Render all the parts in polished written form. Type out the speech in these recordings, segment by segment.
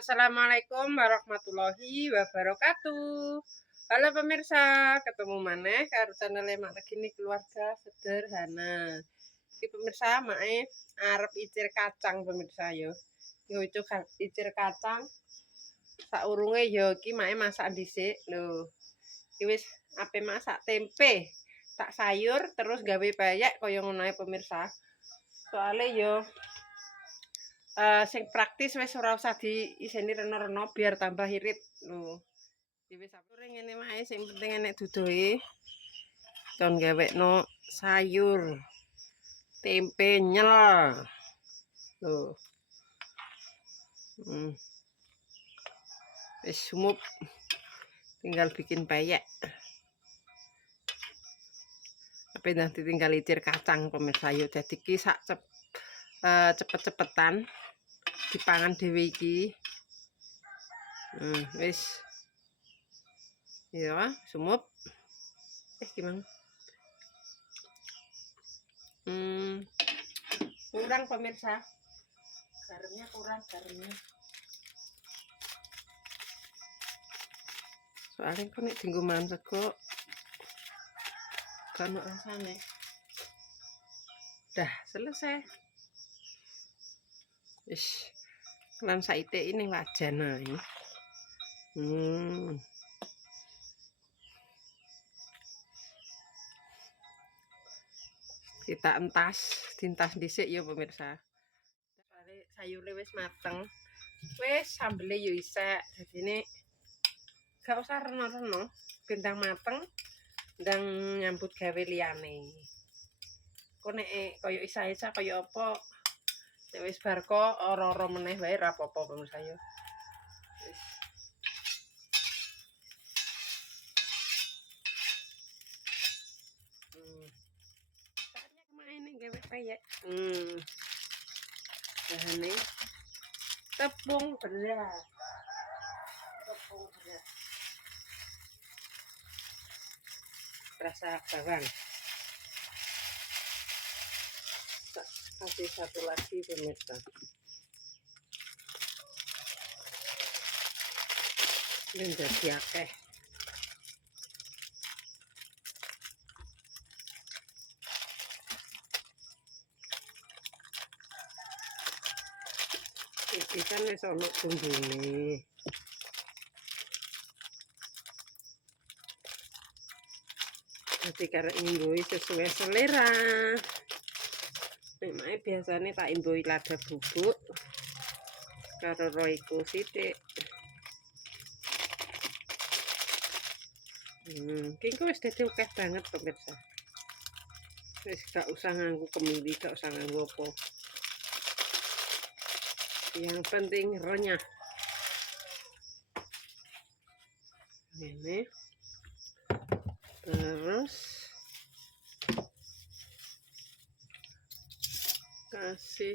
Assalamualaikum warahmatullahi wabarakatuh. Halo pemirsa, ketemu maneh karo channel Mak Regini Keluarga Sederhana. Iki pemirsa, mae arep icir kacang pemirsa yo. Yo icir kacang. Saurunge yo iki mae masak dhisik lho. Iki wis ape masak tempe. Tak sayur terus gawe bayek kaya ngono ae pemirsa. Soale yo sing praktis wis ora usah diiseni rena-rena biar tambah irit lho. Iki wis sapure ngene wae sing penting enek dudohe. Kon gawekno sayur tempe nyel. Lho. Wis sumup tinggal bikin bayek. Tapi nanti tinggal icir kacang pemirsa yo dadi ki sak cepet-cepetan dipangan dhewe iki. Wis. Ya, sumup. Gimana? Kurang pemirsa. Garamnya kurang garamnya. Soalnya kok nek dienggo mangan sego kan rasane. Dah selesai. Wis. Lan saithik ini wajan ae. Kita dintas dhisik ya pemirsa. Sayure wis mateng. Wis sambele yo isek. Dadine gak usah reno-reno, bentang mateng ndang nyambut gawe liyane. Kok nek kaya isa-isa kaya apa nek wis bar kok ora-ora meneh wae ra apa-apa pemirsa yo. Wis. Saatnya kemarin gawe payek. Bahane tepung beras. Rasa bawang. Kasih satu lagi pemirsa. Ini jadi akeh. Iki kan wis ana bumbune. Nanti karek imbui sesuai selera. Nek mae biasane tak imbui lada bubuk karo roiko sithik. Iki wis dadi akeh banget pemirsa. Wis gak usah nganggo kemiri, gak usah nganggo apa. Yang penting renyah. Ini. Terus kasih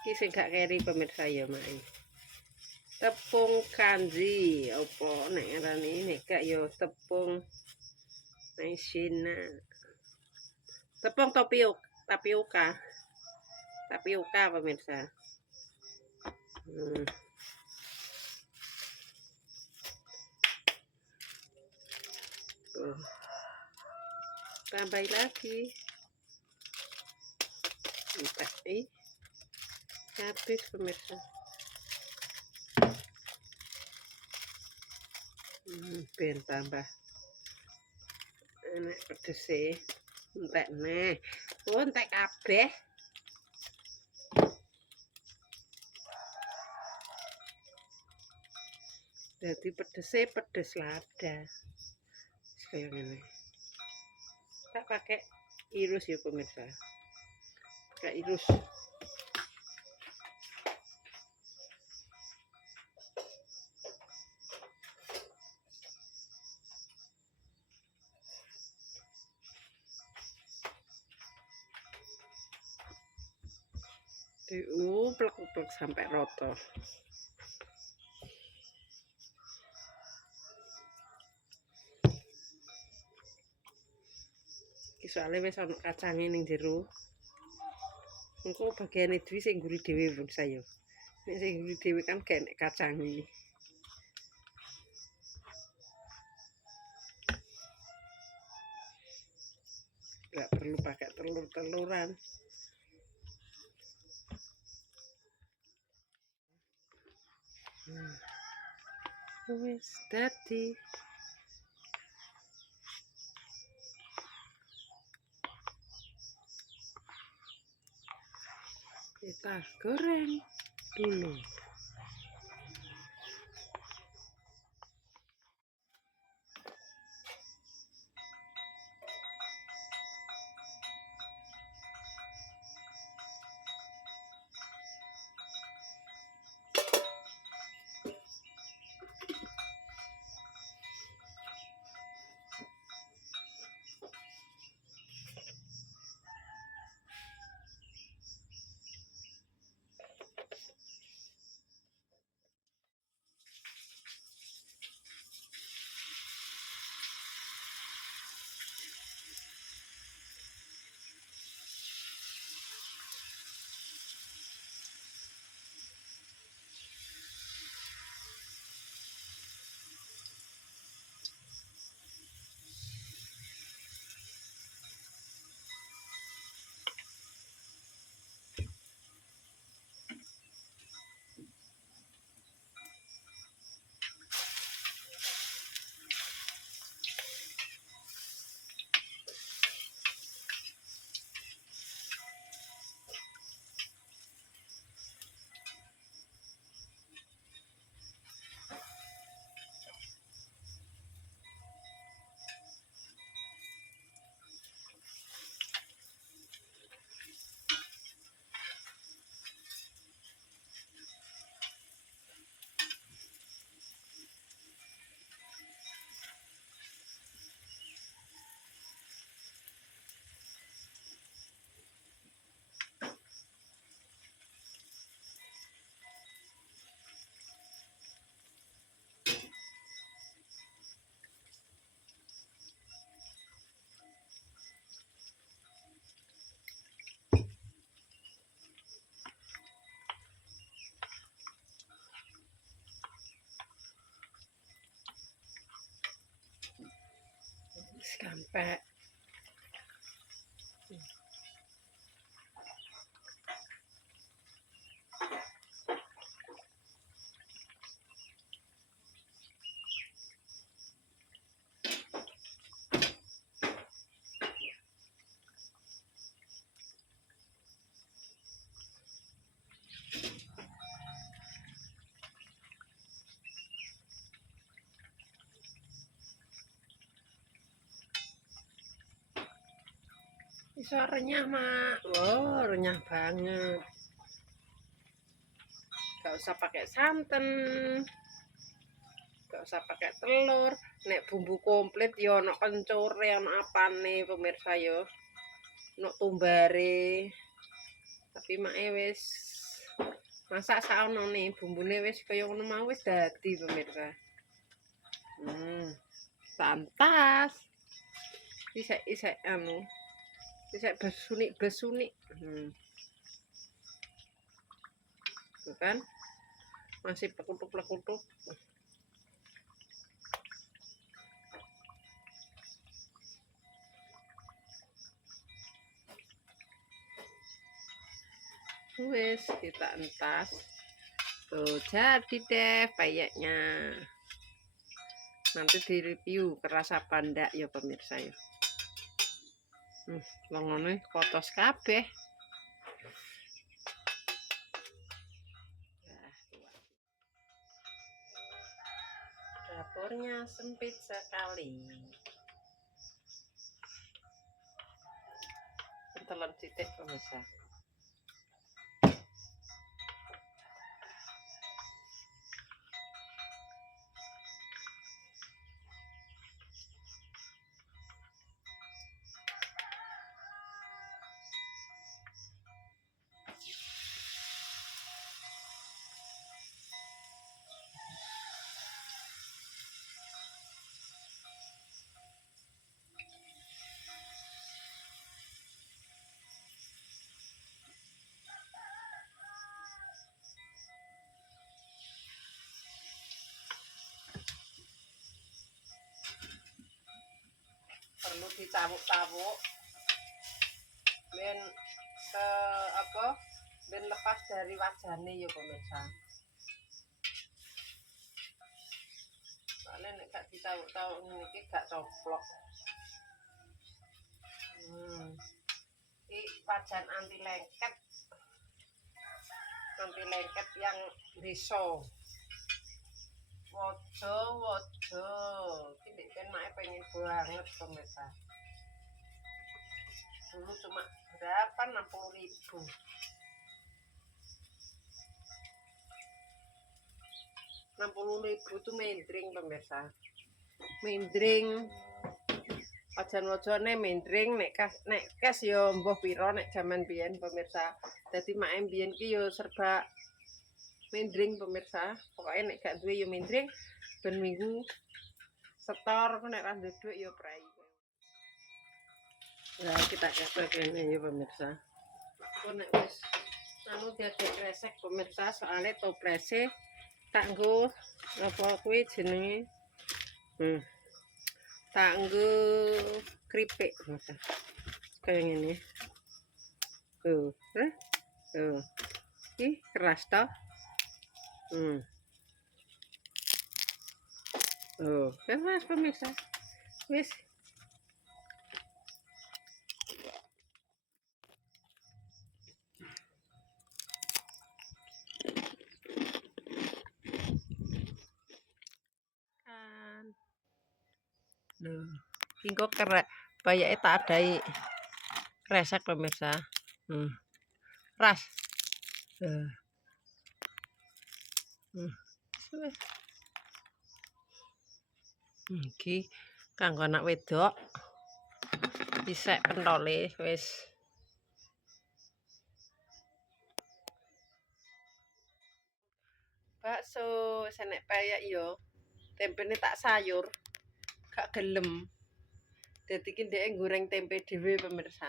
iki sing gak keri pemirsa ya mae. Tepung kanji apa nek ngarani nek gak ya tepung maizena. Tepung tapioka pemirsa. Tambahin lagi. Habis pemirsa. Ben tambah enak pedese. Entek neh. Entek kabeh. Jadi pedese pedes lada. Kayak gini. Tak pakai irus ya pemirsa. Pakai irus. Diuplek-uplek sampai rata. Iki soalnya wis ana kacange ning jero. Engko bagiane dhewe sing ngguri dhewe pemirsa yo. Nek sing dhewe kan gak kacang iki. Gak perlu pakai telur-teluran. Wis dadi. Kita goreng dulu. Sampai iso renyah, Mak. Oh, renyah banget. Gak usah pakai santan. Gak usah pakai telur. Nek bumbu komplit ya ono kencore, ono apane pemirsa yo. Ono tumbare. Tapi make wis masak saonone, bumbune wis kaya ngono mau wis dadi pemirsa. Pantas. Isek anu. Isek besunik. Tuh kan? Masih plekutuk-plekutuk. Wes kita entas. Tuh jadi deh payeknya. Nanti di review kerasa apa ndak ya pemirsa ya. Longone kotos kabeh. Dapurnya sempit sekali. Telan titik pemirsa. dicawuk-cawuk ben ben lepas dari wajane ya pemirsa. Soalnya nek gak dicawuk-cawuk ngene iki gak coplok. Ini wajan anti lengket yang riso. Wojo. Ini kan mak pengen banget pemirsa. Dulu cuma berapa 60.000. 60.000 tuh mendring pemirsa. Mendring wajan-wajane mendring nek kas yo mbuh pira nek jaman biyen pemirsa. Dadi mak biyen ki yo serba mendring pemirsa. Pokoknya nek gak duwe yo mendring ben minggu setor nek ra duwe dhuwit yo prei. Nah, kita coba kene ya pemirsa. Kok nek wis anu diadek kresek pemirsa, soalnya toplese tak nggo apa kuwi jenenge. Tak nggo keripik pemirsa. Kayak ngene. Tuh, tuh. Ih, keras toh. Keras pemirsa. Wis. Loh, iki kok bayake tak adai kresek pemirsa. Ras. Iki kanggo anak wedok. Disek pentole wis. Bakso senek payak yo. Tempene tak sayur. Gak gelem. Dadi ki ndeke goreng tempe dhewe pemirsa.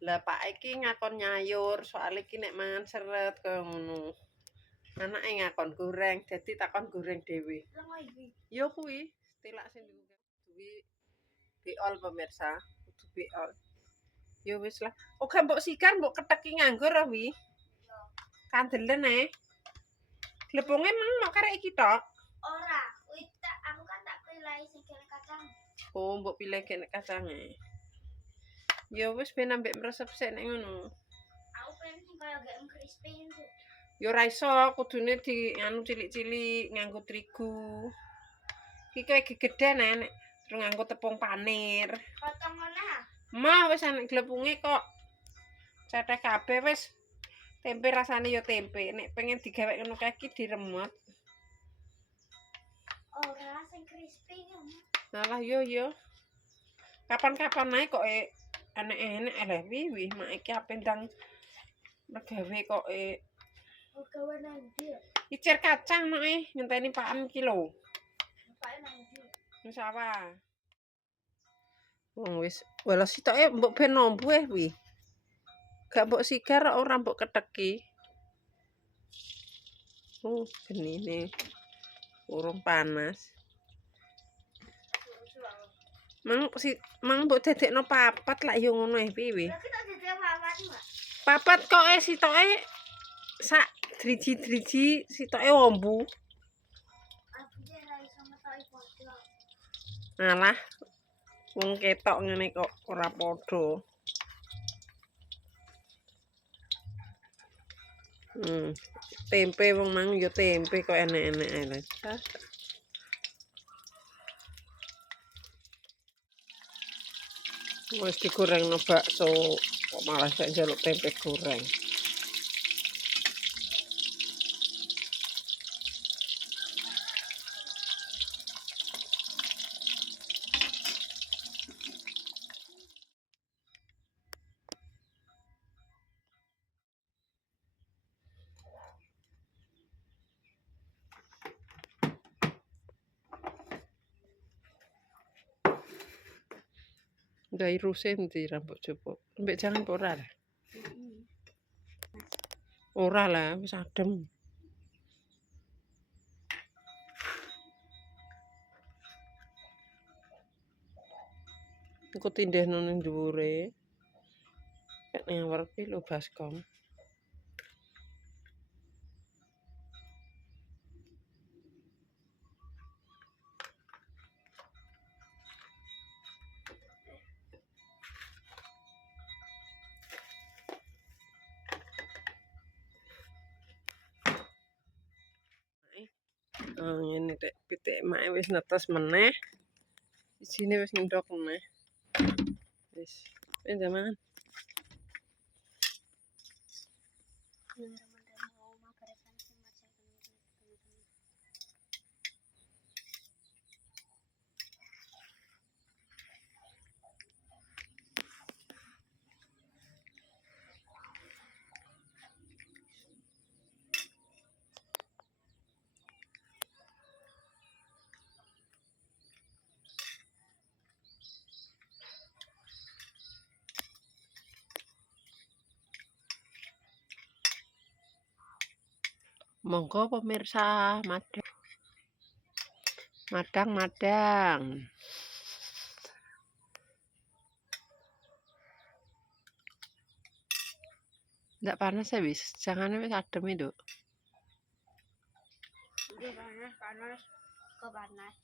Lah Pak iki ngakon nyayur, soalnya iki nek mangan seret kaya ngono. Anake ngakon goreng, dadi takon goreng dhewe. Yo kuwi, tilak sing duwe beol pemirsa, kudu beol. Yo wis lah. Oke mbok sigar mbok keteki nganggur wi. Kandelen Glepunge mau karek iki tok. Ora, aku kan tak pilih sing kene kacang. Oh, mbok pilih kene kacange. Ya wis ben ambek mresep sik nek ngono. Aku pengen sing kaya gak crispy itu. Ya ora iso, kudune di anu cilik-cilik nganggo terigu. Iki kowe gegeden nek terus nganggo tepung panir. Potong ngono. Mah wis anek glepunge kok. Cethek kabeh wis. Tempe rasane ya tempe. Nek pengen digawe ngono kae iki diremot. Ora sing crispy ngono. Alah yo. Kapan-kapan ae kok enek-enek lho wi mak iki ape ndang megawe kok gawe nang ndi? Icer kacang mak ngenteni pakan iki lho. Pake nang ndi? Wis sawah. Wong wis welas sitoke mbok ben nombu wi. Gak mbok sigar ora mbok keteki. Genine urung panas. Mang mbok dedekno papat lak yo ngono piye. Lah kita dedek papat, Mbak. Papat kok sitoke sak driji-driji sitoke ombu. Aku ora iso ngetoki padha. Alah. Wong ketok ngene kok ora padha. Tempe wong mang yo tempe kok enek-enek ae. Wis digorengno bakso kok malah sak njaluk tempe goreng. Ndai ruse ndi rambut coba. Mbek jangan ora lah. Ora lah, wis adem. Engko tindihno ning dhuwure. Nek ngawur ki lho baskom. Ngene Dek, pitik emak wis netes meneh. Isine wis ngendhog meneh. Wis, mangan. Monggo pemirsa, madang. Ndak panas ya wis, jangane wis adem itu. Udah panas. Kok panas?